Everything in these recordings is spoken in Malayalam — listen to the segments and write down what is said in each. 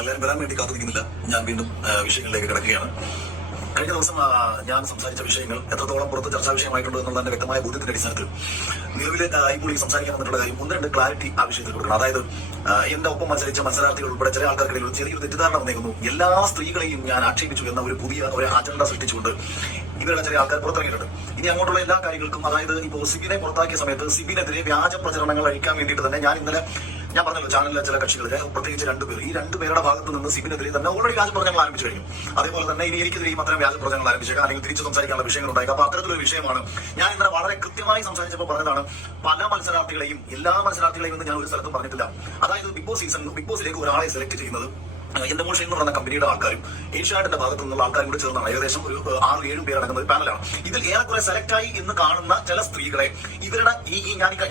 എല്ലാവരും വരാൻ വേണ്ടി കാത്തിരിക്കുന്നില്ല. ഞാൻ വീണ്ടും വിഷയങ്ങളിലേക്ക് കിടക്കുകയാണ്. കഴിഞ്ഞ ദിവസം ഞാൻ സംസാരിച്ച വിഷയങ്ങൾ എത്രത്തോളം പുറത്ത് ചർച്ചാ വിഷയമായിട്ടുണ്ട് എന്നുള്ളതിന്റെ വ്യക്തമായ ബോധ്യത്തിന്റെ അടിസ്ഥാനത്തിൽ നിലവിലെ ഇപ്പോൾ സംസാരിക്കാൻ വന്നിട്ടുള്ള കാര്യം ഒന്ന് രണ്ട് ക്ലാരിറ്റി ആ വിഷയത്തിൽ കൊടുക്കണം. അതായത് എന്റെ ഒപ്പം മത്സരിച്ച മത്സരാർത്ഥികൾ ഉൾപ്പെടെ ചില ആൾക്കാർക്കിടയിൽ ഒരു ചെറിയൊരു തെറ്റിദ്ധാരണ വന്നേക്കുന്നു. എല്ലാ സ്ത്രീകളെയും ഞാൻ ആക്ഷേപിച്ചു എന്ന ഒരു പുതിയ ഒരു അജണ്ട സൃഷ്ടിച്ചുകൊണ്ട് ഇവരുടെ ചില ആൾക്കാർ പുറത്തിറങ്ങിയിട്ടുണ്ട്. ഇനി അങ്ങോട്ടുള്ള എല്ലാ കാര്യങ്ങൾക്കും, അതായത് ഇപ്പോൾ സിബിനെ പുറത്താക്കിയ സമയത്ത് സിബിനെതിരെ വ്യാജ പ്രചരണങ്ങൾ അഴിക്കാൻ വേണ്ടിയിട്ട് തന്നെ ഞാൻ പറഞ്ഞല്ലോ, ചാനലിലെ ചില കക്ഷികൾ, പ്രത്യേകിച്ച് രണ്ടുപേർ, ഈ രണ്ടുപേരുടെ ഭാഗത്ത് നിന്ന് സിബിനെതിരെ തന്നെ ഓൾറെഡി വ്യാജ പ്രചരണങ്ങൾ ആരംഭിച്ചു കഴിഞ്ഞു. അതേപോലെ തന്നെ ഇനി എനിക്കെതിരെയും അത്തരം വ്യാജ പ്രചരണങ്ങൾ ആരംഭിച്ചേക്കാം, അല്ലെങ്കിൽ തിരിച്ചു സംസാരിക്കാനുള്ള വിഷയങ്ങൾ ഉണ്ടായേക്കാം. അപ്പൊ അത്തരത്തിലൊരു വിഷയമാണ് ഞാൻ ഇന്നലെ വളരെ കൃത്യമായി സംസാരിച്ചപ്പോൾ പറഞ്ഞതാണ്. പല മത്സരാർത്ഥികളെയും, എല്ലാ മത്സരാർത്ഥികളെയും എന്ന് ഞാൻ ഒരു സ്ഥലത്തും പറഞ്ഞിട്ടില്ല. അതായത് ബിഗ് ബോസിലേക്ക് ഒരാളെ സെലക്ട് ചെയ്യുന്നത് എന്റെ മോഷൻ എന്ന് പറയുന്ന കമ്പനിയുടെ ആൾക്കാരും ഏഷ്യാനെറ്റിന്റെ ഭാഗത്തു നിന്നുള്ള ആൾക്കാരും കൂടി ചേർന്നാണ്. ഏകദേശം ഒരു 6-7 പേര് അടങ്ങുന്ന ഒരു പാനലാണ്. ഇതിൽ ഏറെക്കുറെ സെലക്ട് ആയി എന്ന് കാണുന്ന ചില സ്ത്രീകളെ ഇവരുടെ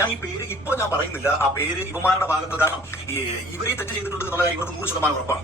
ഞാൻ ഈ പേര് ഇപ്പൊ ഞാൻ പറയുന്നില്ല. ആ പേര് ഇവന്മാരുടെ ഭാഗത്ത്, കാരണം ഇവരെ തെറ്റ് ചെയ്തിട്ടുണ്ട് എന്നുള്ള കാര്യം ഇവർക്ക് 100% ഉറപ്പാണ്.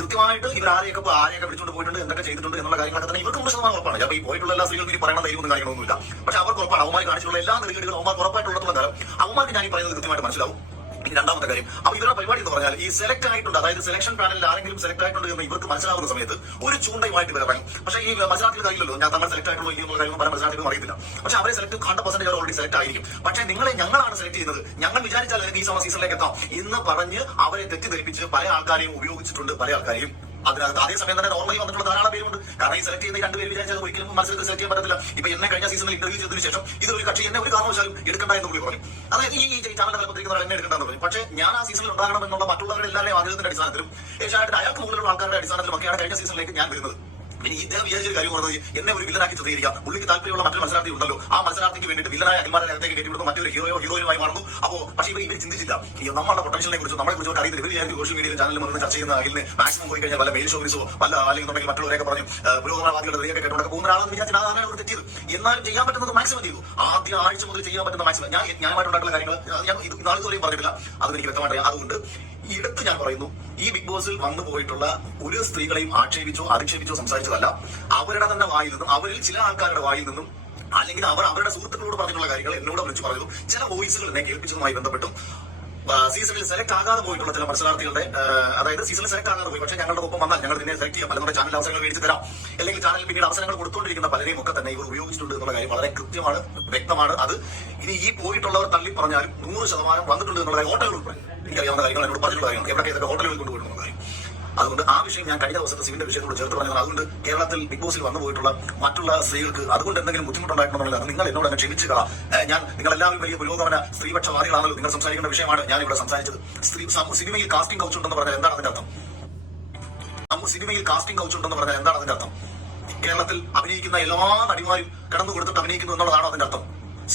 കൃത്യമായിട്ട് ഇവർ ആരെയൊക്കെ വിളിച്ചുകൊണ്ട് പോയിട്ടുണ്ട്, എന്തൊക്കെ ചെയ്തിട്ടുണ്ട് എന്നുള്ള കാര്യങ്ങളൊക്കെ തന്നെ ഇവർക്ക് 100% ഉറപ്പാണ്. അപ്പൊ ഈ പോയിട്ടുള്ള എല്ലാ സ്ത്രീകൾക്കും ഈ പറയുന്ന ധൈര്യമൊന്നും കാര്യങ്ങളൊന്നുമില്ല. പക്ഷെ അവർക്ക് ഉറപ്പാണ്, അവന്മാർ കാണിച്ചുള്ള എല്ലാ നെറുകേടുകളും അവന്മാർക്ക് ഉറപ്പായിട്ടുള്ള കാലം അവന്മാർക്ക് ഞാൻ ഈ പറയുന്നത് കൃത്യമായിട്ട് മനസ്സിലാവും. ഇനി രണ്ടാമത്തെ കാര്യം, അപ്പൊ ഇവരുടെ പരിപാടി എന്ന് പറഞ്ഞാൽ ഈ സെലക്ട് ആയിട്ടുണ്ട്, അതായത് സെലക്ഷൻ പാനലിൽ ആരെങ്കിലും സെലക്ട് ആയിട്ടുണ്ട് എന്ന് ഇവർക്ക് മനസ്സിലാവുന്ന സമയത്ത് ഒരു ചൂണ്ടയുമായിട്ട് ഇവർ ഇറങ്ങും. പക്ഷേ ഈ മത്സരാർത്ഥികൾ അറിയില്ലല്ലോ ഞാൻ തങ്ങൾ സെലക്ട് ആയിട്ടുള്ള എന്നുള്ള കാര്യം പല മത്സരാർത്ഥികളും അറിയത്തില്ല. പക്ഷെ അവരെ സെലക്ട് 100% ഓൾറെഡി സെലക്ട് ആയിരിക്കും. പക്ഷേ ഞങ്ങളാണ് സെലക്ട് ചെയ്യുന്നത്, ഞങ്ങൾ വിചാരിച്ചാൽ ഈ സീസണിലേക്ക് എത്താം എന്ന് പറഞ്ഞ് അവരെ തെറ്റിദ്ധരിപ്പിച്ച് പല ആൾക്കാരെയും ഉപയോഗിച്ചിട്ടുണ്ട്. പല ആൾക്കാരെയും അതിനകത്ത് അതേസമയം തന്നെ നോർമലി വന്നിട്ടുള്ള ധാരാളം പേരുണ്ട്. കാരണം ഈ സെലക്ട് ചെയ്യുന്ന 2 പേര് വിചാരിച്ചാൽ ഒരിക്കലും മത്സരത്തിൽ സെലക്ട് ചെയ്യാൻ പറ്റത്തില്ല. ഇപ്പൊ എന്നെ കഴിഞ്ഞ സീസണിൽ ഇന്റർവ്യൂ ചെയ്തതിനു ശേഷം ഇതൊരു കക്ഷി എന്നെ ഒരു കാരണവശാലും എടുക്കണ്ട എന്ന് പുള്ളി പറഞ്ഞു. അതായത് ഈ ചാനൽ തലപ്പത്തിരിക്കുന്നവർ എന്നെ എടുക്കണ്ടെന്ന് പറഞ്ഞു. പക്ഷേ ഞാൻ ആ സീസണിൽ ഉണ്ടാകണം എന്നുള്ള മറ്റുള്ളവരുടെ എല്ലാവരുടെയും ആഗ്രഹത്തിന്റെ അടിസ്ഥാനത്തിലും ഏഷ്യാനെറ്റ് അയാൾക്ക് മുകളിലുള്ള ആൾക്കാരുടെ അടിസ്ഥാനത്തിലുമൊക്കെയാണ് കഴിഞ്ഞ സീസണിലേക്ക് ഞാൻ വരുന്നത്. ഇനി ഇദ്ദേഹം വിചാരിച്ചൊരു കാര്യം പറഞ്ഞത് എന്നെ ഒരു വില്ലനാക്കി ചിത്രീകരിക്കാം. പുള്ളിക്ക് താല്പര്യമുള്ള മറ്റൊരു മത്സരാർത്ഥി ഉണ്ടല്ലോ, ആ മത്സരാർത്ഥിക്ക് വേണ്ടിയിട്ട് വില്ലനായ അഖിൽമാരെ അകത്തേക്ക് കയറ്റിവിടുന്ന മറ്റൊരു ഹീറോയുമായി മാറുന്നു. അപ്പോൾ പക്ഷേ ഇവർ ചിന്തിച്ചില്ല നമ്മളുടെ പൊട്ടൻഷ്യലിനെ കുറിച്ച്, നമ്മളെ കുറിച്ച് അറിയില്ല. ഇവർ വിചാരിക്കും സോഷ്യൽ മീഡിയയിൽ ചാനലിൽ വന്ന് ചർച്ച ചെയ്യുന്ന അഖിലിന് മാക്സിമം പോയി കഴിഞ്ഞാൽ വല്ല മെയിൽ ഷോഗ്രിസോ അല്ലെങ്കിൽ മറ്റുള്ളവരൊക്കെ പറഞ്ഞു പുരോഗമനവാദികളുടെ വരികയൊക്കെ കേട്ടോടൊക്കെ പോകുന്ന ആളെന്ന് വിചാരിച്ചാൽ അതാണ് അവർ തെറ്റിയത്. എന്നാലും ചെയ്യാൻ പറ്റുന്നത് മാക്സിമം ചെയ്തു. ആദ്യ ആഴ്ച മുതൽ ചെയ്യാൻ പറ്റുന്ന മാക്സിമം ഞാനുമായിട്ടുണ്ടാക്കുന്ന കാര്യങ്ങൾ ഞാൻ നാളുവരെയും പറഞ്ഞിട്ടില്ല, അതും എനിക്ക് വ്യക്തമായിട്ട്. അതുകൊണ്ട് എടുത്ത് ഞാൻ പറയുന്നു, ഈ ബിഗ് ബോസിൽ വന്നു പോയിട്ടുള്ള ഒരു സ്ത്രീകളെയും ആക്ഷേപിച്ചോ അധിക്ഷേപിച്ചോ സംസാരിച്ചതല്ല. അവരുടെ തന്നെ വായിൽ നിന്നും, അവരിൽ ചില ആൾക്കാരുടെ വായിൽ നിന്നും, അല്ലെങ്കിൽ അവരുടെ സുഹൃത്തുക്കളോട് പറഞ്ഞിട്ടുള്ള കാര്യങ്ങൾ എന്നോട് വിളിച്ചു പറഞ്ഞു. ചില വോയിസുകൾ എന്നെ കേൾപ്പിച്ചതുമായി ബന്ധപ്പെട്ടും സീസണിൽ സെലക്ട് ആകാതെ പോയിട്ടുള്ള ചില മത്സരാർത്ഥികളുടെ, അതായത് സീസണിൽ സെലക്ട് ആകാതെ പോയി പക്ഷേ ഞങ്ങളുടെ ഒപ്പം വന്നാൽ ഞങ്ങൾ നിന്നെ സെലക്ട് ചെയ്യാം, അല്ലെങ്കിൽ ചാനൽ അവസരങ്ങൾ മേടിച്ച് തരാം, അല്ലെങ്കിൽ ചാനലിൽ പിന്നീട് അവസരങ്ങൾ കൊടുത്തുകൊണ്ടിരിക്കുന്ന പലരെയും ഒക്കെ തന്നെ ഇവർ ഉപയോഗിച്ചിട്ടുണ്ട് എന്നുള്ള കാര്യം വളരെ കൃത്യമാണ്, വ്യക്തമാണ്. അത് ഇനി ഈ പോയിട്ടുള്ളവർ തള്ളി പറഞ്ഞാലും 100% വന്നിട്ടുണ്ട് എന്നുള്ള കാര്യം ഹോട്ടലുകൾ ഉൾപ്പെടെ എനിക്കറിയാവുന്ന കാര്യങ്ങൾ എന്നോട് പറഞ്ഞിട്ടുള്ള കാര്യങ്ങൾ, എവിടെയൊക്കെ ഇതൊക്കെ ഹോട്ടലുകളിൽ കൊണ്ടുപോയിട്ടുള്ള കാര്യം. അതുകൊണ്ട് ആ വിഷയം ഞാൻ കഴിഞ്ഞ ദിവസത്തെ സിബിന്റെ വിഷയത്തോട് ചേർത്ത് പറഞ്ഞത്. അതുകൊണ്ട് കേരളത്തിൽ ബിഗ് ബോസിൽ വന്നു പോയിട്ടുള്ള മറ്റുള്ള സ്ത്രീകൾക്ക് അതുകൊണ്ട് എന്തെങ്കിലും ബുദ്ധിമുട്ടുണ്ടായിട്ടുണ്ടെന്നില്ല, അത് നിങ്ങൾ എന്നോട് തന്നെ ക്ഷമിച്ചുക. നിങ്ങൾ എല്ലാവരും വലിയ പുരോഗമന സ്ത്രീപക്ഷവാദികളാണല്ലോ, നിങ്ങൾ സംസാരിക്കേണ്ട വിഷയമാണ് ഞാൻ ഇവിടെ സംസാരിച്ചത്. സിനിമയിൽ കാസ്റ്റിംഗ് കൗച്ച് ഉണ്ടെന്ന് പറഞ്ഞാൽ എന്താണ് അതിന്റെ അർത്ഥം? സിനിമയിൽ കാസ്റ്റിംഗ് കൗച്ച് ഉണ്ടെന്ന് പറഞ്ഞാൽ എന്താണ് അതിന്റെ അർത്ഥം? കേരളത്തിൽ അഭിനയിക്കുന്ന എല്ലാ നടിമാരും കടന്നു കൊടുത്തിട്ട് അഭിനയിക്കുന്നു എന്നുള്ളതാണോ അതിന്റെ അർത്ഥം?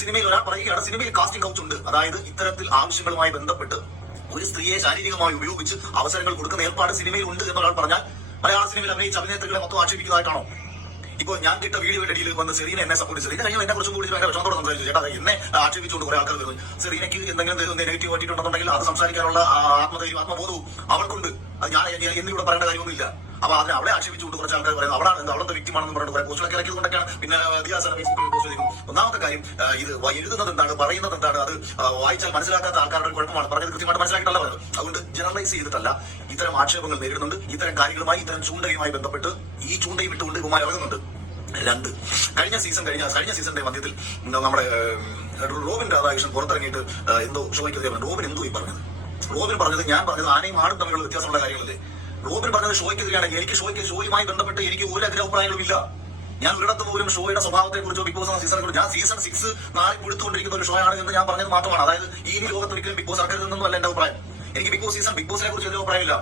സിനിമയിൽ ഒരാൾ പറയുകയാണ് സിനിമയിൽ കാസ്റ്റിംഗ് കൗച്ച് ഉണ്ട്, അതായത് ഇത്തരത്തിൽ ആവശ്യങ്ങളുമായി ബന്ധപ്പെട്ട് ഒരു സ്ത്രീയെ ശാരീരികമായി ഉപയോഗിച്ച് അവസരങ്ങൾ കൊടുക്കുന്ന ഏർപ്പാട് സിനിമയിൽ ഉണ്ട് എന്നൊരാൾ പറഞ്ഞാൽ മലയാള സിനിമയിൽ അഭിനയിച്ച അഭിനേത്രികളെ മൊത്തം ആക്ഷേപിക്കുന്നതായിട്ടാണോ? ഇപ്പോൾ ഞാൻ കിട്ട വീഡിയോയുടെ ഇടയിൽ വന്ന് സെറീന എന്നെ സപ്പോർട്ട് ചെയ്തു. കഴിഞ്ഞാൽ എന്നെ കുറിച്ചും കൂടി ഭയങ്കര വിഷമത്തോടെ സംസാരിച്ചു. ചേട്ടാ എന്നെ ആക്ഷേപിച്ചുകൊണ്ട് കുറെ ആൾക്കാർ വരുന്നു. സെറീനയ്ക്ക് എന്തെങ്കിലും നെഗറ്റീവ് ആയിട്ടുണ്ടെന്നുണ്ടെങ്കിൽ അത് സംസാരിക്കാനുള്ള ആത്മധൈര്യം ആത്മബോധവും അവർക്കുണ്ട്. അത് ഞാൻ എന്നിവിടെ പറയേണ്ട കാര്യമൊന്നുമില്ല. അപ്പൊ അവളെ ആക്ഷേപിച്ചുകൊണ്ട് കുറച്ച് ആൾക്കാർ പറയുന്നത് അവളുടെ വ്യക്തിമാണെന്ന് പറഞ്ഞിട്ട് കുറെ പോസ്റ്റുകളൊക്കെ ഇറക്കിയതുകൊണ്ടൊക്കെയാണ്. പിന്നെ പോസ്റ്റ് ചെയ്തു. ഒന്നാമത്തെ കാര്യം, ഇത് എഴുതുന്നത് എന്താണ്, പറയുന്നത് എന്താണ്, അത് വായിച്ചാൽ മനസ്സിലാക്കാത്ത ആൾക്കാരുടെ കുഴപ്പമാണ്. പറഞ്ഞത് കൃത്യമായിട്ട് മനസ്സിലാക്കിയിട്ടല്ല പറയുന്നത്. അതുകൊണ്ട് ജനറലൈസ് ചെയ്തിട്ടല്ല ഇത്തരം ആക്ഷേപങ്ങൾ നേരിടുന്നുണ്ട്. ഇത്തരം കാര്യങ്ങളുമായി, ഇത്തരം ചൂണ്ടയുമായി ബന്ധപ്പെട്ട് ഈ ചൂണ്ടയും വിട്ടുകൊണ്ട് ഇവന്മാർ ഇറങ്ങുന്നുണ്ട്. 2, കഴിഞ്ഞ സീസണിന്റെ മധ്യത്തിൽ നമ്മുടെ റോബിൻ രാധാകൃഷ്ണൻ പുറത്തിറങ്ങിയിട്ട് എന്തോ ഷോയ്ക്ക് റോബിൻ എന്തോ ഈ പറഞ്ഞത്. റോബിൻ പറഞ്ഞത് ഞാൻ പറഞ്ഞത് ആനയും ആടും തമ്മിലുള്ള വ്യത്യാസമുള്ള കാര്യങ്ങളല്ലേ. റോബിൻ പറഞ്ഞത് ഷോയ്ക്കെതിരെയാണെങ്കിൽ എനിക്ക് ഷോയുമായി ബന്ധപ്പെട്ട് എനിക്ക് ഒരു എതിരഭിപ്രായങ്ങളും ഇല്ല. ഞാൻ ഒരിടത്ത് പോലും ഷോയുടെ സ്വഭാവത്തെ കുറിച്ചോ ബിഗ് ബോസ് സീസണെ കുറിച്ച്, ഞാൻ സീസൺ 6 നാളെ കൊടുത്തുകൊണ്ടിരിക്കുന്ന ഒരു ഷോ ആണ് എന്ന് ഞാൻ പറഞ്ഞത് മാത്രമാണ്. അതായത് ഈ ലോകത്ത് ഒരിക്കലും ബിഗ് ബോസ് ഇറക്കരുതെന്നൊന്നും അല്ല എന്റെ അഭിപ്രായം. എനിക്ക് ബിഗ് ബോസിനെ കുറിച്ച് ഒരു അഭിപ്രായമില്ല.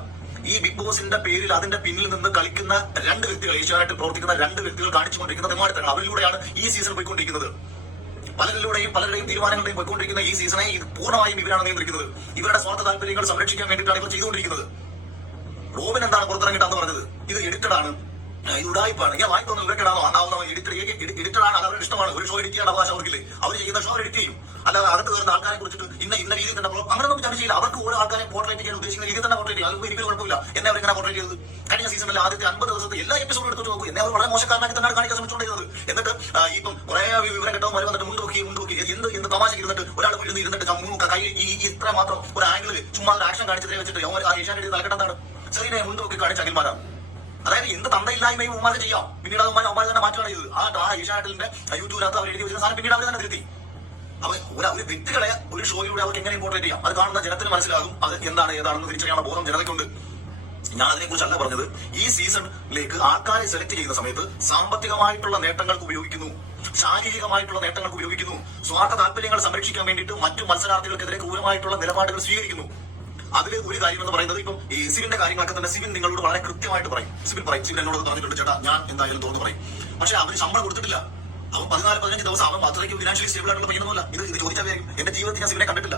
ഈ ബിഗ് ബോസിന്റെ പേരിൽ അതിന്റെ പിന്നിൽ നിന്ന് കളിക്കുന്ന 2 വ്യക്തികൾ, ഏഷ്യാനായിട്ട് പ്രവർത്തിക്കുന്ന 2 വ്യക്തികൾ കാണിച്ചുകൊണ്ടിരിക്കുന്ന തെമ്മാടിത്തങ്ങൾ, അവരിലൂടെയാണ് ഈ സീസൺ പോയിക്കൊണ്ടിരിക്കുന്നത്. പലരുടെയും തീരുമാനങ്ങളുടെയും പോയിക്കൊണ്ടിരിക്കുന്ന ഈ സീസണെ ഇത് പൂർണ്ണമായും ഇവരാണ് നിയന്ത്രിക്കുന്നത്. ഇവരുടെ സ്വാർത്ഥ താല്പര്യങ്ങൾ സംരക്ഷിക്കാൻ വേണ്ടിയിട്ടാണ് ഇവർ ചെയ്തുകൊണ്ടിരിക്കുന്നത്. റോബിൻ എന്താണ് പുറത്തിറങ്ങിയിട്ടാന്ന് പറഞ്ഞത്? ഇത് എഡിറ്റഡ് ആണ്, ഇത് ഉടായ്പാണ്. ഞാൻ വാങ്ങി തോന്നുന്നു ഇവരൊക്കെയാണോ എഡിറ്റഡാണ്, അത് അവരുടെ ഇഷ്ടമാണ്. ഒരു ഷോ എഡിറ്റ് ചെയ്യാൻ അവകാശം അവർക്കില്ലേ? അവർ ചെയ്യുന്ന ഷോ എഡിറ്റ് ചെയ്യും. അല്ലാതെ അകത്ത് വരുന്ന ആൾക്കാരെ കുറിച്ചിട്ട് ഇന്ന രീതിയിൽ തന്നെ അങ്ങനെ നമുക്ക് ചർച്ച ചെയ്യില്ല. അവർക്ക് ഓരോ ആൾക്കാരെ പോർട്രേറ്റ് ചെയ്യാൻ ഉദ്ദേശിക്കുന്ന രീതിയിൽ തന്നെ പോർട്രേറ്റ് ചെയ്യും. അതൊന്നും എനിക്കൊരു കുഴപ്പമില്ല. എന്നെ അവരെങ്ങനെ പോർട്രേറ്റ് ചെയ്തത്? കഴിഞ്ഞ സീസണിൽ ആദ്യത്തെ 50 ദിവസത്തെ എല്ലാ എപ്പിസോഡും എടുത്തു നോക്കും. എന്നെ അവർ വളരെ മോശക്കാരനാക്കി തന്നെയാണ് കാണിക്കാൻ ശ്രമിച്ചുകൊണ്ടിരുന്നത്. എന്നിട്ട് ഇപ്പം കുറെ വിവരം കിട്ടവന്മാർ വന്നിട്ട് മുൻതൂക്കി എന്ത് തമാശക്ക് ഇരുന്നിട്ട് ഒരാൾ ഇരുന്നിട്ട് കൈ ഇത്ര മാത്രം ഒരു ആംഗിളിൽ ചുമ്മാ ഒരു ആക്ഷൻ കാണിച്ചതിനെ വെച്ചിട്ട് ഏഷ്യാനെറ്റ് തലക്കെട്ടാണ്. ചെറിയ മുണ്ടൊക്കെ കാണിച്ച അഖിൽമാരാണ്. അതായത് എന്ത് തന്തയില്ലായ്മയും ഉമ്മാർക്ക് ചെയ്യാം. പിന്നീട് അത് ഉമ്മാർ തന്നെ മാറ്റുകയാണ് ചെയ്തത്. ആ ഏഷ്യാനെറ്റിന്റെ യൂട്യൂബിനകത്ത് അവർ എഴുതി വെച്ച സാധനം പിന്നീട് അവർ തന്നെ തിരുത്തി. ഒരു വ്യക്തികളെ ഒരു ഷോയിലൂടെ അവർക്ക് എങ്ങനെ ഇമ്പോർട്ടേറ്റ് ചെയ്യാം, അത് കാണുന്ന ജനത്തിന് മനസ്സിലാകും അത് എന്താണ് ഏതാണെന്ന് തിരിച്ചറിയാനുള്ള ബോധം ജനതയ്ക്കുണ്ട്. ഞാൻ അതിനെക്കുറിച്ചല്ല പറഞ്ഞത്. ഈ സീസണിലേക്ക് ആൾക്കാരെ സെലക്ട് ചെയ്യുന്ന സമയത്ത് സാമ്പത്തികമായിട്ടുള്ള നേട്ടങ്ങൾക്ക് ഉപയോഗിക്കുന്നു, ശാരീരികമായിട്ടുള്ള നേട്ടങ്ങൾക്ക് ഉപയോഗിക്കുന്നു, സ്വാർത്ഥ താല്പര്യങ്ങൾ സംരക്ഷിക്കാൻ വേണ്ടിയിട്ട് മറ്റു മത്സരാർത്ഥികൾക്കെതിരെ ക്രൂരമായിട്ടുള്ള നിലപാടുകൾ സ്വീകരിക്കുന്നു. അതിൽ ഒരു കാര്യം എന്ന് പറയുന്നത്, ഇപ്പം ഈ സിവിന്റെ കാര്യങ്ങളൊക്കെ തന്നെ സിവിൻ നിങ്ങളോട് വളരെ കൃത്യമായിട്ട് പറയും. സിവിൻ എന്നോട് പറഞ്ഞിട്ടുണ്ട്, ചേട്ടാ ഞാൻ എന്തായാലും തുറന്നു പറയും. പക്ഷെ അവര് ശമ്പളം കൊടുത്തിട്ടില്ല. അവൻ 14-15 ദിവസം അവൻ അത്രയ്ക്ക് ഫിനാൻഷ്യലി സ്റ്റേബിൾ ആയിട്ടുള്ള പയ്യനൊന്നുമല്ല. ഇത് ചോദിച്ചാൽ എന്റെ ജീവിതത്തിൽ ഞാൻ സിവിനെ കണ്ടിട്ടില്ല.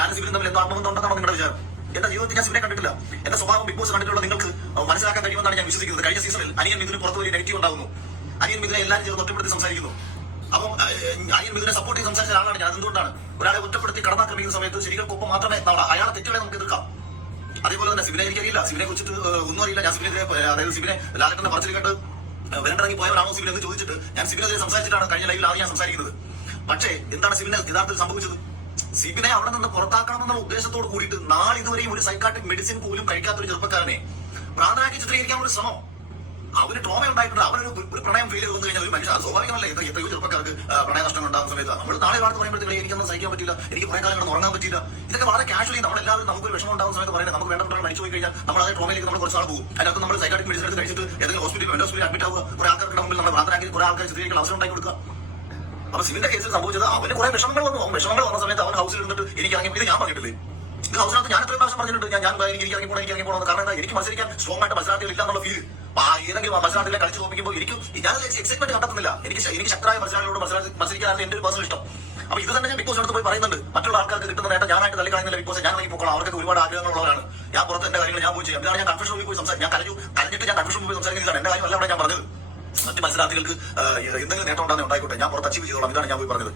ഞാൻ സിവിനും തമ്മിൽ എന്തോ ആത്മബന്ധമുണ്ടെന്നാണോ നിങ്ങളുടെ വിചാരം? എന്റെ ജീവിതത്തിൽ ഞാൻ സിവിനെ കണ്ടിട്ടില്ല. എന്റെ സ്വഭാവം ബിഗ് ബോസ് കണ്ടിട്ടുള്ള നിങ്ങൾക്ക് മനസ്സിലാക്കാൻ കഴിയുമെന്നാണ് ഞാൻ വിശ്വസിക്കുന്നത്. കഴിഞ്ഞ സീസണിൽ അനിയൻ മിഥുന് പുറത്ത് വലിയ നെഗറ്റീവ് ഉണ്ടാകുന്നു. അനിയൻ മിഥുനെ എല്ലാവരും ചേർന്ന് ഒറ്റപ്പെടുത്തി സംസാരിക്കുന്നു. അപ്പം അനിയൻ മിഥുനെ സപ്പോർട്ട് ചെയ്ത് സംസാരിച്ച ആളാണ് ഞാൻ. എന്തുകൊണ്ടാണ് ഒരാളെ ഒറ്റപ്പെടുത്തി കടന്നാക്രമിക്കുന്ന സമയത്ത് ശരികൾക്കൊപ്പം മാത്രമേ എത്താവുള്ളൂ. അയാളെ തെറ്റുകളെ നമുക്ക് എതിർക്കാം. അതേപോലെ തന്നെ സിവിനെ എനിക്കറിയില്ല, സിവിനെ കുറിച്ചിട്ട് ഒന്നും അറിയില്ല. ഞാൻ സിവിനെതിരെ, അതായത് സിവിനെ ലാലേട്ടന്റെ പറച്ചിൽ കേട്ട് വരണ്ടിറങ്ങി പോയവരാണോ സിവിൻ എന്ന് ചോദിച്ചിട്ട് ഞാൻ സിവിനെതിരെ സംസാരിച്ചിട്ടാണ് കഴിഞ്ഞ ലൈവിൽ ആദ്യം ഞാൻ സംസാരിക്കുന്നത്. പക്ഷേ എന്താണ് സിവിനെ യഥാർത്ഥത്തിൽ സംഭവിച്ചത്? സിബിനെ അവിടെ നിന്ന് പുറത്താക്കണമെന്നുള്ള ഉദ്ദേശത്തോട് കൂടിയിട്ട് നാളിതുവരെയും ഒരു സൈക്കാട്രിക് മെഡിസിൻ പോലും കഴിക്കാത്തൊരു ചെറുപ്പക്കാരനെ ഭ്രാന്തനാക്കി ചിത്രീകരിക്കാനുള്ള ഒരു ശ്രമം. അവന് ട്രോമ ഉണ്ടായിട്ടുണ്ട്. അവനൊരു പ്രണയം ഫീൽ ചെയ്ത് വന്നു കഴിഞ്ഞാൽ ഒരു മനുഷ്യൻ, അത് സ്വാഭാവികമല്ല. എത്രയോ ചെറുപ്പക്കാർക്ക് പ്രണയ നഷ്ടം ഉണ്ടാകുന്ന സമയത്ത് നമ്മൾ നാളെ വാർത്ത പറയുമ്പോഴത്തേക്ക് എനിക്കൊന്നും സഹിക്കാൻ പറ്റില്ല, എനിക്ക് കുറെ കാലം കിടന്ന് ഉറങ്ങാൻ പറ്റില്ല. ഇതൊക്കെ വളരെ കാഷ്വലി നമ്മളെല്ലാവരും നമുക്കൊരു വിഷമം ഉണ്ടാകുന്ന സമയത്ത് പറയുന്നത്, നമുക്ക് വേണ്ടപ്പെട്ട മരിച്ചു പോയി കഴിഞ്ഞാൽ നമ്മൾ അതേ ട്രോമയിലേക്ക് നമ്മൾ കുറച്ച് നാൾ പോകും. അതിനകത്ത് നമ്മൾ സൈക്കാട്രിക് മെഡിസിൻ എടുത്ത് കഴിച്ചിട്ട് ഏതെങ്കിലും ഹോസ്പിറ്റലിൽ അഡ്മിറ്റ് ആവുക, കുറെ ആൾക്കാർക്ക് മുമ്പിൽ നമ്മൾ ഭ്രാന്തനാക്കി കുറെ ആൾക്കാർ ചിത്രീകരിക്കാൻ അവസരം ഉണ്ടാക്കി കൊടുക്കുക. അപ്പൊ സിവിന്റെ കേസിൽ സംഭവിച്ചത് അവന് കുറെ വിഷമങ്ങൾ വന്നു. വിഷമങ്ങൾ വന്ന സമയത്ത് അവൻ ഹൗസിൽ ഇരുന്നിട്ട് എനിക്ക് ഇറങ്ങി, ഇത് ഞാൻ പറഞ്ഞിട്ടില്ലേ, ഇത് ഹൗസിനകത്ത് ഞാൻ എത്രയും പ്രാവശ്യം പറഞ്ഞിട്ടുണ്ട്, ഞാൻ എനിക്ക് ഇറങ്ങി പോകണം. കാരണം എന്താ, എനിക്ക് മത്സരിക്കാൻ സ്ട്രോങ് ആയിട്ട് മത്സരാർത്ഥികൾ ഇല്ല എന്നുള്ള ഫീൽ. ഏതെങ്കിലും മത്സരാർത്ഥികളെ കളിച്ച് തോപ്പിക്കുമ്പോൾ ഞാൻ എക്സൈറ്റ്മെന്റ് കണ്ടെത്തുന്നില്ല. എനിക്ക് ശക്തരായ മത്സരാളികളോട് മത്സരിക്കാനാണ് എന്റെ ഒരു പേഴ്സണൽ ഇഷ്ടം. അപ്പൊ ഇത് തന്നെ ഞാൻ ബിഗ് ബോസ് അടുത്ത് പോയി പറയുന്നുണ്ട്. മറ്റുള്ള ആൾക്കാർക്ക് കിട്ടുന്ന നേട്ടം ഞാനായിട്ട് തള്ളിക്കളയുന്നില്ല. ബിഗ് ബോസ് ഞാൻ ഇറങ്ങി പോകണം, അവർക്ക് ഒരുപാട് ആഗ്രഹങ്ങളുള്ളവരാണ്. ഞാൻ പുറത്ത് എന്റെ കാര്യങ്ങൾ ഞാൻ പോയി ചെയ്യാം. ഇതാണ് ഞാൻ കൺഫ്യൂഷൻ പോയി സംസാരിക്കും. ഞാൻ കരഞ്ഞിട്ട് ഞാൻ കൺഫ്യൂഷൻ പോയി സംസാരിക്കുന്നത് എന്റെ കാര്യമല്ല അവിടെ ഞാൻ പറഞ്ഞത്. മറ്റ് മത്സരാർത്ഥികൾക്ക് എന്തെങ്കിലും നേട്ടം ഉണ്ടായിക്കോട്ടെ, ഞാൻ പുറത്ത് അച്ചീവ് ചെയ്തോളാം. ഇതാണ് ഞാൻ പോയി പറഞ്ഞത്.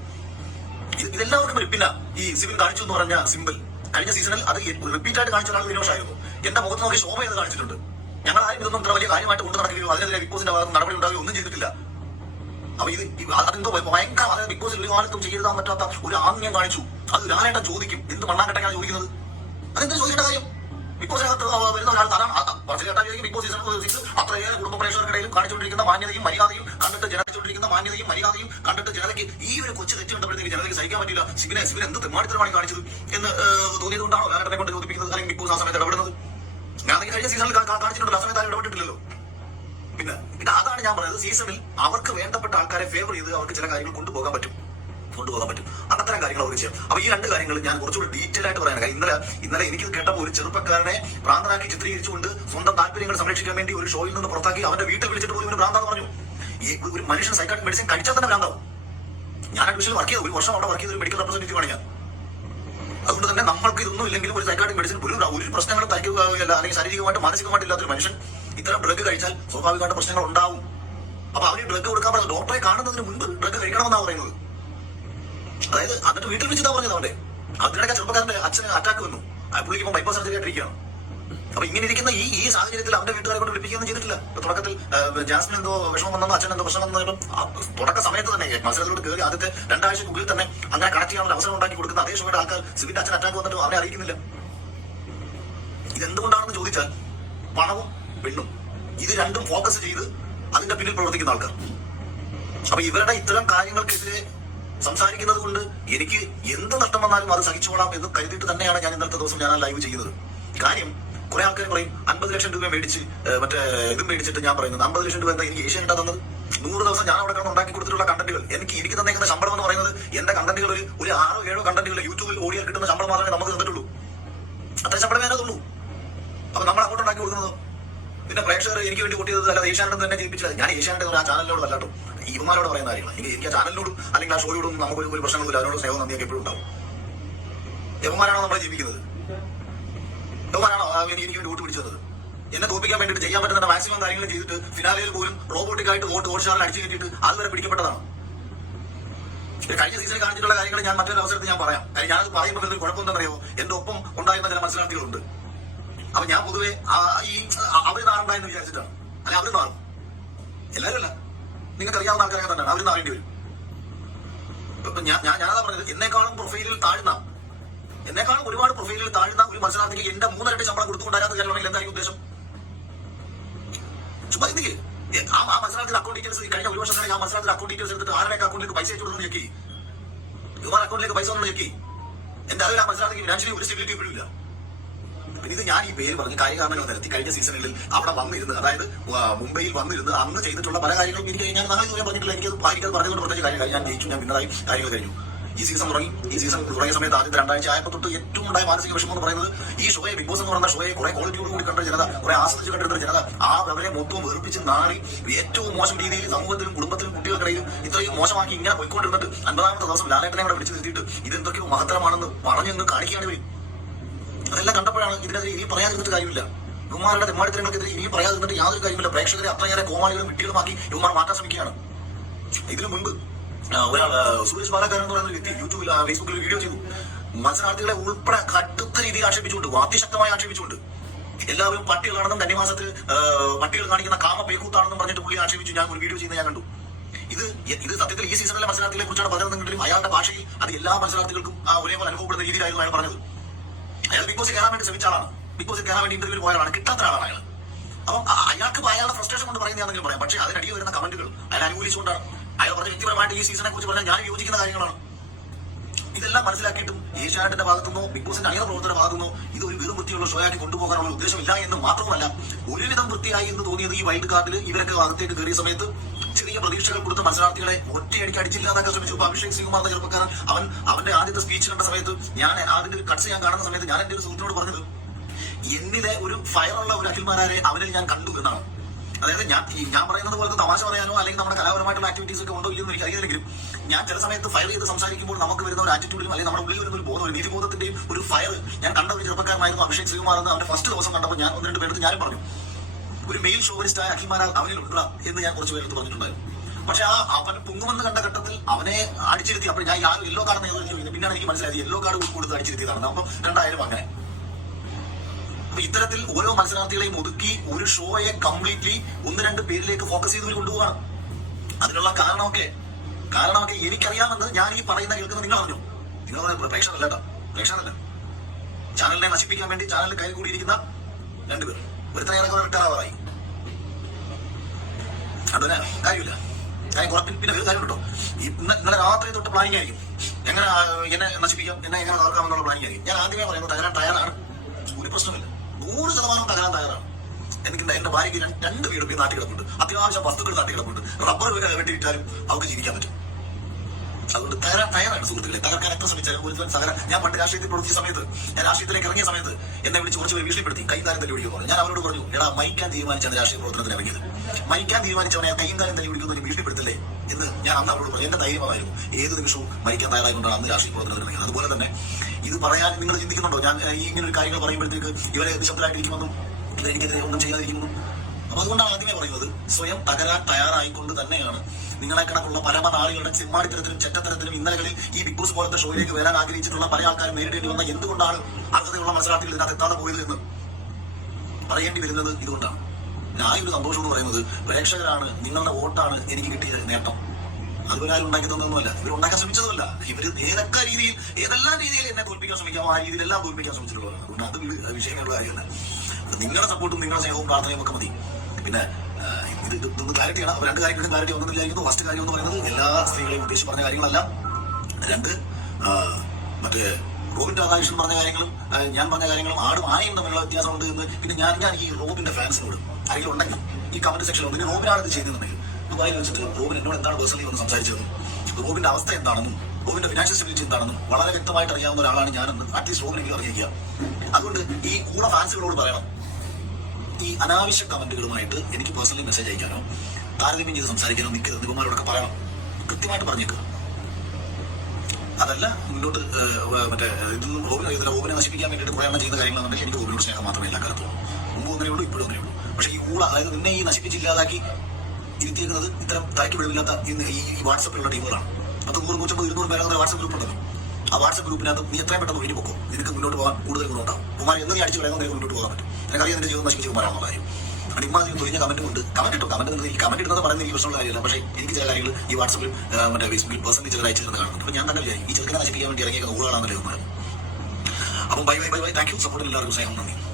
ഇതെല്ലാവർക്കും ഒരു പിന്നെ ഈ സിവിൻ കാണിച്ചു എന്ന് പറഞ്ഞ സിമ്പിൾ കഴിഞ്ഞ സീസണിൽ അത് റിപ്പീറ്റ് ആയിട്ട് കാണിച്ച ഒരാൾ വിനോഷായിരുന്നു. എന്റെ മുഖത്ത് നോക്കി ശോഭ ചെയ്ത് കാണിച്ചിട്ടുണ്ട്. ഞങ്ങൾ ആരും ഇതൊന്നും ഇത്ര വലിയ കാര്യമായിട്ട് കൊണ്ട് നടക്കുകയോ അതിനെതിരെ ബിഗ് ബോസിന്റെ ഭാഗത്ത് നടപടി ഉണ്ടാവുകയോ ഒന്നും ചെയ്തിട്ടില്ല. അപ്പൊ അതെന്തോ ഭയങ്കര, അതായത് ബിഗ് ബോസിൽ ഒരു കാലത്തും ചെയ്താൻ പറ്റാത്ത ഒരു ആംഗ്യം കാണിച്ചു. അത് ലാലേട്ടൻ ചോദിക്കും, എന്ത് മണ്ണാങ്കട്ടൊക്കെയാണ് ചോദിക്കുന്നത്? അതെന്താ ചോദിക്കേണ്ട കാര്യം? ബിഗ് ബോസിനകത്ത് വരുന്ന ഒരാൾ പറച്ചിലേട്ടായിരിക്കും. ബിഗ് ബോസ് സീസൺ 6 അത്രയേറെ കുടുംബ പ്രേക്ഷകർക്കിടയിലും കാണിച്ചുകൊണ്ടിരിക്കുന്ന മാന്യതയും മര്യാദയും കണ്ടിട്ട് ജനത്തിക്കൊണ്ടിരിക്കുന്ന മാന്യതയും മര്യാദയും കണ്ടിട്ട് ജനതയ്ക്ക് ഈ ഒരു കൊച്ചു തെറ്റ് കണ്ടപ്പോഴത്തേക്ക് ജനതയ്ക്ക് സഹിക്കാൻ പറ്റില്ല. സിബിനെ എന്ത് തെമ്മാടിത്തരമാണ് കാണിച്ചത് എന്ന് തോന്നിയതുകൊണ്ടാണോ ലാലേട്ടനെ കൊണ്ട് ചോദിപ്പിക്കുന്നത്, അല്ലെങ്കിൽ ബിഗ് ബോസ് ആ സമയത്ത് ഇടപെടുന്നത്? ഞാൻ കഴിഞ്ഞ സീസണിൽ കാണിച്ചിട്ടുണ്ട്, ആ സമയത്ത് ആരും ഇടപെട്ടിട്ടില്ലല്ലോ. പിന്നെ അതാണ് ഞാൻ പറയുന്നത്, സീസണിൽ അവർക്ക് വേണ്ടപ്പെട്ട ആൾക്കാരെ ഫേവർ ചെയ്ത് അവർക്ക് ചില കാര്യങ്ങൾ കൊണ്ടുപോകാൻ പറ്റും. അത്തരം കാര്യങ്ങൾ അവർ ചെയ്യാം. അപ്പൊ ഈ രണ്ട് കാര്യങ്ങൾ ഞാൻ കുറച്ചുകൂടി ഡീറ്റെയിൽ ആയിട്ട് പറയാൻ. ഇന്നലെ എനിക്ക് കേട്ടപ്പോൾ ഒരു ചെറുപ്പക്കാരനെ ഭ്രാന്തനാക്കി ചിത്രീകരിച്ചുകൊണ്ട് സ്വന്തം താല്പര്യങ്ങൾ സംരക്ഷിക്കാൻ വേണ്ടി ഒരു ഷോയിൽ നിന്ന് പുറത്താക്കി അവന്റെ വീട്ടിൽ വിളിച്ചിട്ട് പോലും ഒരു ഭ്രാന്താന്ന് പറഞ്ഞു. ഈ ഒരു മനുഷ്യൻ സൈക്കാട്രിക് മെഡിസിൻ കഴിച്ചാൽ തന്നെ ഭ്രാന്താവും. ഞാൻ അഡ്മിഷനിൽ വർക്ക് ചെയ്തു, ഒരു വർഷം അവിടെ വർക്ക് ചെയ്ത ഒരു മെഡിക്കൽ റെപ്രസെന്റേറ്റീവ് ആണ് ഞാൻ. അതുകൊണ്ട് തന്നെ നമ്മൾക്ക് ഇതൊന്നും ഇല്ലെങ്കിലും ഒരു സൈക്കാട്രിക് മെഡിസിൻ ഒരു പ്രശ്നങ്ങളും തയ്ക്കുകയില്ല, അല്ലെങ്കിൽ ശാരീരികമായിട്ട് മാനസികമായിട്ട് ഇല്ലാത്തൊരു മനുഷ്യൻ ഇത്തരം ഡ്രഗ് കഴിച്ചാൽ സ്വാഭാവികമായിട്ട് പ്രശ്നങ്ങൾ ഉണ്ടാവും. അപ്പൊ അവര് ഡ്രഗ് കൊടുക്കാൻ പറഞ്ഞത് ഡോക്ടറെ കാണുന്നതിന് മുൻപ് ഡ്രഗ് കഴിക്കണമെന്നാണ് പറയുന്നത്. അതായത് എന്നിട്ട് വീട്ടിൽ വെച്ചിട്ടാ പറഞ്ഞത് അവന്റെ. അതിനിടയ്ക്ക് ചെറുപ്പക്കാരന്റെ അച്ഛന് അറ്റാക്ക് വന്നു. പുള്ളിക്ക് ഇപ്പം ബൈപ്പാസ് സർജറി ആയിട്ടിരിക്കുകയാണ്. അപ്പൊ ഇങ്ങനെ ഇരിക്കുന്ന ഈ സാഹചര്യത്തിൽ അവന്റെ വീട്ടുകാരെ കൊണ്ട് വിളിപ്പിക്കുകയൊന്നും ചെയ്തിട്ടില്ല. തുടക്കത്തിൽ ജാസ്മിൻ എന്തോ വിഷമം വന്നെന്നോ അച്ഛൻ എന്തോ പ്രശ്നം വന്നോ തുടക്ക സമയത്ത് തന്നെ മത്സരത്തിലോട്ട് കയറി ആദ്യത്തെ 2 ആഴ്ചക്കുള്ളിൽ തന്നെ അങ്ങനെ കണക്ട് ചെയ്യാനുള്ള അവസരം ഉണ്ടാക്കി കൊടുക്കുന്ന അതേ ഷോയുടെ ആൾക്കാർ സിവിന്റെ അച്ഛൻ അറ്റാക്ക് വന്നിട്ട് അവനെ അറിയിക്കുന്നില്ല. ഇതെന്തുകൊണ്ടാണെന്ന് ചോദിച്ചാൽ പണവും പെണ്ണും, ഇത് രണ്ടും ഫോക്കസ് ചെയ്ത് അതിന്റെ പിന്നിൽ പ്രവർത്തിക്കുന്ന ആൾക്കാർ. അപ്പൊ ഇവരുടെ ഇത്തരം കാര്യങ്ങൾക്കെതിരെ സംസാരിക്കുന്നത് കൊണ്ട് എനിക്ക് എന്ത് നഷ്ടം വന്നാലും അത് സഹിച്ചോളാം എന്ന് കരുതിയിട്ട് തന്നെയാണ് ഞാൻ ഇന്നത്തെ ദിവസം ഞാൻ ലൈവ് ചെയ്യുന്നത്. കാര്യം കുറെ ആൾക്കാർ പറയും 50 ലക്ഷം രൂപ മേടിച്ച് മറ്റേ ഇതും മേടിച്ചിട്ട് ഞാൻ പറയുന്നത് 50 ലക്ഷം രൂപ എന്താ എനിക്ക് ഏഷ്യാനെറ്റാ തന്നത്? 100 ദിവസം ഞാൻ അവിടെ കിടന്ന് ഉണ്ടാക്കി കൊടുത്തിട്ടുള്ള കണ്ടന്റുകൾ എനിക്ക് തന്നേക്കുന്ന ശമ്പളം എന്ന് പറയുന്നത് എന്റെ കണ്ടന്റുകൾ ഒരു 6-7 കണ്ടന്റുകൾ യൂട്യൂബിൽ ഓടിയാൽ കിട്ടുന്ന ശമ്പളം മാത്രമേ നമുക്ക് തന്നിട്ടുള്ളൂ. അത്ര ശമ്പളമേ അതുള്ളൂ. അപ്പൊ നമ്മൾ അങ്ങോട്ട് ഉണ്ടാക്കി കൊടുക്കുന്നത് പിന്നെ പ്രേക്ഷകർ എനിക്ക് വേണ്ടി കൂട്ടിയത് അല്ലാതെ ഏഷ്യാനെറ്റ് തന്നെ ജയിപ്പിച്ചത്. ഞാൻ ഏഷ്യാനെറ്റ് ആ ചാനലിനോട് അല്ലാട്ടോ ഇവന്മാരോട് പറയുന്ന കാര്യങ്ങൾ. എനിക്ക് ആ ചാനലിനോടും അല്ലെങ്കിൽ ആ ഷോയോടും നമുക്ക് ഒരു പ്രശ്നങ്ങളില്ല. അതിനോട് സ്നേഹം നന്ദിയൊക്കെ എപ്പോഴും ഉണ്ടാവും. യവന്മാരാണോ നമ്മളെ ജീവിക്കുന്നത്? യവന്മാരാണോ എനിക്ക് വേണ്ടി വോട്ട് പിടിച്ചു തന്നത്? എന്നെ തോപ്പിക്കാൻ വേണ്ടിയിട്ട് ചെയ്യാൻ പറ്റുന്ന മാക്സിമം കാര്യങ്ങൾ ചെയ്തിട്ട് ഫിനാലയിൽ പോലും റോബോട്ടിക്കായിട്ട് വോട്ട് ഷാറിൽ അടിച്ചു കയറ്റിയിട്ട് അതുവരെ പിടിക്കപ്പെട്ടതാണ്. കഴിഞ്ഞ സീസണിൽ കാണിച്ചിട്ടുള്ള കാര്യങ്ങൾ ഞാൻ മറ്റൊരു അവസരത്തിൽ ഞാൻ പറയാം. കാര്യം ഞാനത് പറയുമ്പോൾ എന്തൊരു കുഴപ്പമെന്നറിയോ, എന്റെ ഒപ്പം ഉണ്ടായിരുന്ന ചില മത്സരാർത്ഥികളുണ്ട്. അപ്പൊ ഞാൻ പൊതുവെ അവര് നാറുണ്ടായെന്ന് വിചാരിച്ചിട്ടാണ്. അല്ലെ അവര് നാറും, എല്ലാവരും അല്ല, നിങ്ങൾക്ക് അറിയാവുന്ന ആൾക്കാരൊക്കെ തന്നെയാണ് അവർ നാറേണ്ടി വരും. ഞാനതാ പറഞ്ഞത്, എന്നെക്കാളും പ്രൊഫൈലിൽ താഴ്ന്ന എന്നെക്കാളും ഒരുപാട് പ്രൊഫൈലിൽ താഴ്ന്ന ഒരു മത്സരാർത്ഥിക്ക് എന്റെ 3 ഇരട്ടി ശമ്പളം കൊടുത്തുകൊണ്ടാരാത്ത കാര്യമാണെങ്കിൽ എന്തായിരിക്കും ഉദ്ദേശം? ചുമ്മാ ഇന്ത്യക്ക് ആ മത്സരാർത്ഥിയുടെ അക്കൗണ്ട് ഡീറ്റെയിൽസ് കഴിഞ്ഞ ഒരു വർഷം ആ മത്സരാർത്ഥിയുടെ അക്കൗണ്ട് ഡീറ്റെയിൽസ് എടുത്തിട്ട് ആരുടെ അക്കൗണ്ടിലേക്ക് പൈസ അയച്ചു കൊടുക്കുന്നു ഞെക്കി, യുവമാർ അക്കൗണ്ടിലേക്ക് പൈസ വന്നു ഞെക്കി. എന്റെ അറിവിൽ ആ മത്സരാർത്ഥിക്ക് ഫിനാൻഷ്യലി ഒരു സ്റ്റെബിലിറ്റി ഇപ്പോഴും ഇല്ല. പിന്നെ ഇത് ഞാൻ ഈ പേര് പറഞ്ഞ് കാര്യകാരണങ്ങൾ നിരത്തി കഴിഞ്ഞ സീസണുകളിൽ അവിടെ വന്നിരുന്ന്, അതായത് മുംബൈയിൽ വന്നിരുന്ന് അന്ന് ചെയ്തിട്ടുള്ള പല കാര്യങ്ങളും എനിക്ക് ഞാൻ നാളെ ദൂരം പറഞ്ഞിട്ടില്ല. എനിക്കത് പറഞ്ഞുകൊണ്ട് പ്രത്യേകിച്ച് കാര്യങ്ങൾ ഞാൻ ജയിച്ചു, ഞാൻ വിന്നതായി കാര്യങ്ങൾ കഴിഞ്ഞു. ഈ സീസൺ തുടങ്ങിയ സമയത്ത് ആദ്യത്തെ 2 ആഴ്ച ആയപ്പോൾ തൊട്ട് ഏറ്റവും ഉണ്ടായ മാനസിക വിഷമം എന്ന് പറയുന്നത് ഈ ഷോയെ, ബിഗ് ബോസ് എന്ന് പറയുന്ന ഷോയെ കുറെ ക്വാളിറ്റിയോട് കൂടി കണ്ട ജനത, കുറെ ആസ്വദിച്ച് കണ്ടെടുത്ത ജനത അവരെ മൊത്തവും വെറുപ്പിച്ച് നാറി ഏറ്റവും മോശം രീതിയിൽ സമൂഹത്തിലും കുടുംബത്തിലും കുട്ടികൾക്കിടയിലും ഇത്രയും മോശമാക്കി ഇങ്ങനെ പോയിക്കൊണ്ടിരുന്നിട്ട് 50ാമത്തെ ദിവസം ലാലേട്ടനെ അവിടെ വിളിച്ചു നിർത്തിയിട്ട് ഇതെന്തൊക്കെയോ മഹത്തരമാണെന്ന് പറഞ്ഞെന്ന് കാണിക്കുകയാണ് ഇവർ. അതെല്ലാം കണ്ടപ്പോഴാണ് ഇതിനെതിരെ ഇനിയും പറയാതിരുന്നിട്ട് കാര്യമില്ല. യുവമാരുടെ തെമ്മാടിത്തരങ്ങൾക്കെതിരെ ഇനിയും പറയാതിരുന്നിട്ട് യാതൊരു കാര്യമില്ല. പ്രേക്ഷകരെ അത്രയേറെ കോമാളികളും വിട്ടികളുമാക്കി യുവമാർ മാറ്റാൻ ശ്രമിക്കുകയാണ്. ഇതിനു മുൻപ് ഒരാൾ സുരേഷ് ബാലക്കാരൻ എന്ന് പറയുന്ന വ്യക്തി യൂട്യൂബിൽ ഫേസ്ബുക്കിൽ വീഡിയോ ചെയ്തു. മത്സരാർത്ഥികളെ ഉൾപ്പെടെ കടുത്ത രീതിയിൽ ആക്ഷേപിച്ചുകൊണ്ട്, വാദ്യശക്തമായി ആക്ഷേപിച്ചുകൊണ്ട്, എല്ലാവരും പട്ടികളാണെന്നും കന്നിമാസത്തിൽ പട്ടികൾ കാണിക്കുന്ന കാമ പേക്കൂത്താണെന്നും പറഞ്ഞിട്ട് പുള്ളി ആക്ഷേപിച്ചു. ഞാൻ ഒരു വീഡിയോ ചെയ്യുന്ന ഞാൻ കണ്ടു. ഇത് സത്യത്തിൽ ഈ സീസണിലെ മത്സരാർത്ഥികളെ കുറിച്ചാണ് പറയുന്നതെങ്കിലും അയാളുടെ ഭാഷയിൽ അത് എല്ലാ മത്സരാർത്ഥികൾക്കും ഒരേപോലെ അനുഭവപ്പെടുന്ന രീതിയിലായിരുന്നു അയാൾ പറഞ്ഞത്. അയാൾ ബിഗ് ബോസിൽ കയറാൻ വേണ്ടി ശ്രമിച്ച ആളാണ്, ബിഗ് ബോസിൽ കയറാൻ വേണ്ടി ഇന്റർവ്യൂവിൽ പോയ ആളാണ്, കിട്ടാത്ത ആളാണ് അയാൾ. അപ്പം അയാൾക്ക് അയാളുടെ ഫ്രസ്ട്രേഷൻ കൊണ്ട് പറയുന്നതാണെങ്കിലും പറയാം. പക്ഷേ അതിനടിയിൽ വരുന്ന കമന്റുകൾ അയാൾ അനുകൂലിച്ചുകൊണ്ടാണ്. അയാൾ പറഞ്ഞ വ്യക്തിപരമായിട്ട് ഈ സീസണെ കുറിച്ച് പറഞ്ഞാൽ ഞാൻ യോജിക്കുന്ന കാര്യങ്ങളാണ്. ഇതെല്ലാം മനസ്സിലാക്കിയിട്ടും ഏഷ്യാനെറ്റിന്റെ ഭാഗത്തുനിന്നോ ബിഗ് ബോസിന്റെ അണിയറ പ്രവർത്തകരുടെ ഭാഗത്തുനിന്നോ ഇത് ഒരു വെറും വൃത്തിയുള്ള ഷോ ആക്കി കൊണ്ടുപോകാനുള്ള ഉദ്ദേശമില്ല എന്ന് മാത്രമല്ല, ഒരുവിധം വൃത്തിയായി എന്ന് തോന്നിയത് ഈ വൈൽഡ് കാർഡിൽ ഇവരൊക്കെ ഭാഗത്തേക്ക് കയറിയ സമയത്ത് ചെറിയ പ്രതീക്ഷകൾ കൊടുത്ത മത്സരാർത്ഥികളെ ഒറ്റയടിക്ക് അടിച്ചില്ലാതാക്കാൻ ശ്രമിച്ചു. അഭിഷേക് ശ്രീകുമാർ എന്ന ചെറുപ്പക്കാരൻ അവന്റെ ആദ്യത്തെ സ്പീച്ച് കണ്ട സമയത്ത്, ഞാൻ അതിന്റെ കട്ട്സ് ഞാൻ കാണുന്ന സമയത്ത് ഞാൻ എന്റെ ഒരു സുഹൃത്തിനോട് പറഞ്ഞത്, എന്നിലെ ഒരു ഫയറുള്ള ഒരു അഖിൽമാരെ അവനിൽ ഞാൻ കണ്ടു എന്നാണ്. അതായത് ഞാൻ പറയുന്നത് പോലത്തെ തമാശ പറയാനോ അല്ലെങ്കിൽ നമ്മുടെ കലാപരമായിട്ടുള്ള ആക്ടിവിറ്റീസ് ഒക്കെ ഉണ്ടോ ഇല്ലെന്ന് എനിക്ക് അറിയില്ലെങ്കിലും ഞാൻ ചില സമയത്ത് ഫയർ ചെയ്ത് സംസാരിക്കുമ്പോൾ നമുക്ക് വരുന്ന ഒരു ആറ്റിറ്റ്യൂഡിലും അല്ലെങ്കിൽ നമ്മുടെ ഉള്ളിൽ വരുന്ന ഒരു ബോധം, ഒരു നീതിബോധത്തിന്റെയും ഒരു ഫയർ ഞാൻ കണ്ട ഒരു ചെറുപ്പക്കാരനായിരുന്നു അഭിഷേക് ശ്രീകുമാർ എന്ന് അവന്റെ ഫസ്റ്റ് ദിവസം കണ്ടപ്പോൾ ഞാൻ 1-2 പേർക്ക് ഞാനും പറഞ്ഞു, ഒരു മെയിൽ ഷോവനിസ്റ്റായ അഖിൽമാരാൽ അവനിലുള്ള എന്ന് ഞാൻ കുറച്ച് പേരെടുത്ത് പറഞ്ഞിട്ടുണ്ടായിരുന്നു. പക്ഷെ അവൻ പൊങ്ങുമെന്ന് കണ്ട ഘട്ടത്തിൽ അവനെ അടിച്ചിരുത്തി. അപ്പോൾ ഞാൻ ആരും യെല്ലോ കാർഡ് പിന്നാണ് എനിക്ക് മനസ്സിലായത് യെല്ലോ കാർഡ് കൊടുത്ത് അടിച്ചിരുത്തിയതാണ്. അപ്പം 2000 അങ്ങനെ. അപ്പൊ ഇത്തരത്തിൽ ഓരോ മത്സരാർത്ഥികളെയും ഒതുക്കി ഒരു ഷോയെ കംപ്ലീറ്റ്ലി 1-2 പേരിലേക്ക് ഫോക്കസ് ചെയ്ത് കൊണ്ടുപോവാണ്. അതിനുള്ള കാരണമൊക്കെ എനിക്കറിയാമെന്ന് ഞാൻ ഈ പറയുന്ന കേൾക്കുന്ന നിങ്ങൾ അറിഞ്ഞു. നിങ്ങൾ പ്രേക്ഷകരല്ല കേട്ടോ, പ്രേക്ഷകരല്ല. ചാനലിനെ നശിപ്പിക്കാൻ വേണ്ടി ചാനലിൽ കൈ കൂടിയിരിക്കുന്ന 2 പേർ, ഒരുത്തനേറെ റിട്ടയറായി. അതിന് കാര്യമില്ല. പിന്നെ ഒരു കാര്യം കേട്ടോ, ഇന്നലെ രാത്രി തൊട്ട് പ്ലാനിങ് ആയിരിക്കും എങ്ങനെ എന്നെ നശിപ്പിക്കാം, എന്നെ എങ്ങനെ തകർക്കാമെന്നുള്ള പ്ലാനിങ് ആയിരിക്കും. ഞാൻ ആദ്യമേ പറയുന്നത് തകരാൻ തയ്യാറാണ്, ഒരു പ്രശ്നമില്ല, 100% തകരാൻ തയ്യാറാണ്. എനിക്ക് എന്റെ ഭാര്യയ്ക്ക് 2 വീടും ഈ നാട്ടിൽ കിടപ്പുണ്ട്, അത്യാവശ്യം വസ്തുക്കൾ നാട്ടിൽ കിടപ്പുണ്ട്, റബ്ബർ വെട്ടിവിറ്റാലും അവർക്ക് ജീവിക്കാൻ പറ്റും. അതുകൊണ്ട് തയ്യാറാണ് സുഹൃത്തുക്കളെ. തകർക്കാൻ എത്ര ശ്രമിച്ചാലും ഒരുത്തൻ ഞാൻ പണ്ട് രാഷ്ട്രീയത്തിൽ പ്രവർത്തിച്ച സമയത്ത്, ഞാൻ രാഷ്ട്രീയത്തിലേക്ക് ഇറങ്ങിയ സമയത്ത് എന്നെ വിളിച്ച് കുറച്ച് പേര് ഭീഷണിപ്പെടുത്തി, കൈയും കാലം തല്ലി പിടിക്കുന്നു. ഞാൻ അവരോട് പറഞ്ഞു, എടാ മരിക്കാൻ തീരുമാനിച്ചാണ് രാഷ്ട്രീയ പ്രവർത്തനത്തിന് ഇറങ്ങിയത്, മരിക്കാൻ തീരുമാനിച്ചവനെ കൈയും കാലം തല്ലി പിടിക്കുന്നതിന് ഭീഷണിപ്പെടുത്തില്ലേ എന്ന് ഞാൻ അന്ന് അവരോട് പറഞ്ഞു. എന്റെ ധൈര്യമായിരുന്നു, ഏത് നിമിഷവും മരിക്കാൻ തയ്യാറായിക്കൊണ്ടാണ് അന്ന് രാഷ്ട്രീയ പ്രവർത്തനത്തിന് ഇറങ്ങിയത്. അതുപോലെ തന്നെ ഇത് പറയാൻ നിങ്ങൾ ചിന്തിക്കുന്നുണ്ടോ, ഞാൻ ഈ ഇങ്ങനെ ഒരു കാര്യങ്ങൾ പറയുമ്പോഴത്തേക്ക് ഇവരെ നിശബ്ദരായിട്ടിരിക്കുമെന്നും ഇവരെനിക്കെതിരെ ഒന്നും ചെയ്യാതിരിക്കുമെന്നും. അപ്പൊ അതുകൊണ്ടാണ് ആദ്യമേ പറയുന്നത്, സ്വയം തകരാൻ തയ്യാറായിക്കൊണ്ട് തന്നെയാണ് നിങ്ങളെ കണക്കുള്ള പരമനാളികളുടെ ചെമ്മാടിത്തരത്തിലും ചെറ്റത്തരത്തിലും ഇന്നലകളിൽ ഈ ബിഗ് ബോസ് പോലത്തെ ഷോയിലേക്ക് വരാൻ ആഗ്രഹിച്ചിട്ടുള്ള പല ആൾക്കാരും നേരിടേണ്ടി വന്ന എന്തുകൊണ്ടാണ് അർഹതയുള്ള മത്സരാർത്ഥികൾ ഇതിനകത്ത് എത്താതെ പോയത് എന്ന് പറയേണ്ടി വരുന്നത് ഇതുകൊണ്ടാണ്. ഞാൻ ഒരു സന്തോഷം എന്ന് പറയുന്നത്, പ്രേക്ഷകരാണ്, നിങ്ങളുടെ വോട്ടാണ് എനിക്ക് കിട്ടിയ നേട്ടം. അതുപോലെ ആരും ഉണ്ടാക്കി തന്നൊന്നുമല്ല, ഇവർ ഉണ്ടാക്കാൻ ശ്രമിച്ചതുമല്ല. ഇവര് ഏതെല്ലാം രീതിയിൽ എന്നെ തോൽപ്പിക്കാൻ ശ്രമിക്കാമോ ആ രീതിയിലെല്ലാം തോൽപ്പിക്കാൻ ശ്രമിച്ചിട്ടുള്ളവരാണ്. അതുകൊണ്ട് അത് വിഷയങ്ങളുള്ള കാര്യമല്ല. നിങ്ങളുടെ സപ്പോർട്ടും നിങ്ങളുടെ സ്നേഹവും പ്രാർത്ഥനയും ഒക്കെ മതി. പിന്നെ ഇതൊന്ന് ക്ലാരിറ്റിയാണ്. 2 കാര്യങ്ങളും ക്ലാരിറ്റി ഒന്നും വിചാരിക്കുന്നു. ഫസ്റ്റ് കാര്യം എന്ന് പറയുന്നത്, എല്ലാ സ്ത്രീകളെയും ഉദ്ദേശിച്ച് പറഞ്ഞ കാര്യങ്ങളല്ല. 2 മറ്റേ റോബിൻ രാധാകൃഷ്ണൻ പറഞ്ഞ കാര്യങ്ങളും ഞാൻ പറഞ്ഞ കാര്യങ്ങളും ആടും ആനയും തമ്മിലുള്ള വ്യത്യാസമുണ്ട് എന്ന്. പിന്നെ ഞാൻ ഈ റോബിന്റെ ഫാൻസിനോട് ആരെങ്കിലും ഉണ്ടെങ്കിൽ ഈ കമന്റ് സെക്ഷനിൽ പിന്നെ റോബിനാണ് ഇത് ചെയ്തിട്ടുണ്ടെങ്കിൽ ദുബായിൽ വെച്ചിട്ട് റോബിൻ എന്നോട് എന്താണ് പേഴ്സണലി ഒന്ന് സംസാരിച്ചതെന്നും റോബിന്റെ അവസ്ഥ എന്താണെന്നും റോബിന്റെ ഫിനാൻഷ്യൽ സ്റ്റെബിലിറ്റി എന്താണെന്നും വളരെ വ്യക്തമായിട്ട് അറിയാവുന്ന ഒരാളാണ് ഞാനെന്ന് അറ്റ്ലീസ്റ്റ് റോബിനെങ്കിലും അറിയിക്കുക. അതുകൊണ്ട് ഈ കൂടെ ഫാൻസുകളോട് പറയണം, ഈ അനാവശ്യ കമന്റുകളുമായിട്ട് എനിക്ക് പേഴ്സണലി മെസ്സേജ് അയക്കാനോ താരതമ്യം ചെയ്ത് സംസാരിക്കാനോ നിൽക്കരുത്. നിപന്മാരോടൊക്കെ പറയണം, കൃത്യമായിട്ട് പറഞ്ഞേക്കുക. അതല്ല മുന്നോട്ട് മറ്റേ ഇതൊന്നും റോബിൻ അറിയത്തില്ല, റോബിനെ നശിപ്പിക്കാൻ വേണ്ടിയിട്ട് കുറേ എണ്ണം ചെയ്യുന്ന കാര്യങ്ങളാണെങ്കിൽ എനിക്ക് റോബിനോട് സ്നേഹം മാത്രമേ എല്ലാ കാലത്തുള്ളൂ. മുമ്പ് ഒന്നേയുള്ളൂ, ഇപ്പോഴും ഒന്നേയുള്ളൂ. പക്ഷേ ഈ അതായത് നിന്നെ ഈ നശിപ്പിച്ചില്ലാതാക്കി ഇരുത്തിയിരിക്കുന്നത് ഇത്തരം തലയ്ക്ക് വെളിവില്ലാത്ത ഈ വാട്സപ്പിലുള്ള ടീമുകളാണ്. 100, 150, 200 പേരാകുന്ന വാട്സപ്പ് ഗ്രൂപ്പ് ഉണ്ടല്ലോ. ആ വാട്സപ്പ് ഗ്രൂപ്പിനകത്ത് നീ എത്രയും പെട്ടെന്ന് ഒഴിഞ്ഞു പോക്കോ, നിനക്ക് മുന്നോട്ട് പോകാൻ കൂടുതൽ ഗുണമുണ്ടാവും. കുമാരി എന്ന് നീ അടിച്ചു പറയുന്നത് നിനക്ക് മുന്നോട്ട് പോകാൻ പറ്റും. എനിക്കറിയാം നിന്റെ ജീവിതം നശിപ്പിച്ച് കുമാരാണെന്നുള്ള കാര്യം. അതുകൊണ്ട് ഇമാതിരി തൊഴിഞ്ഞ കമന്റ് കൊണ്ട് കമന്റ് ഇടുന്നത് പറയുന്നത് എനിക്ക് പ്രശ്നമുള്ള കാര്യമല്ല. പക്ഷേ എനിക്ക് ചില കാര്യങ്ങൾ ഈ വാട്സപ്പിൽ മറ്റേ ഫേസ്ബുക്കിൽ പേഴ്സണലി ചിലർ അയച്ചു തരുന്ന കാണുന്നുണ്ട്. അപ്പോൾ ഞാൻ തന്നെ വിചാരിക്കും, ഈ ചെറുക്കനെ നശിപ്പിക്കാൻ വേണ്ടി ഇറങ്ങിയ ഊളാണെന്നല്ലേ എന്ന് പറഞ്ഞു. അപ്പം ബൈ താങ്ക് യു. സപ്പോർട്ടിൽ എല്ലാവർക്കും സ്നേഹം, നന്ദി.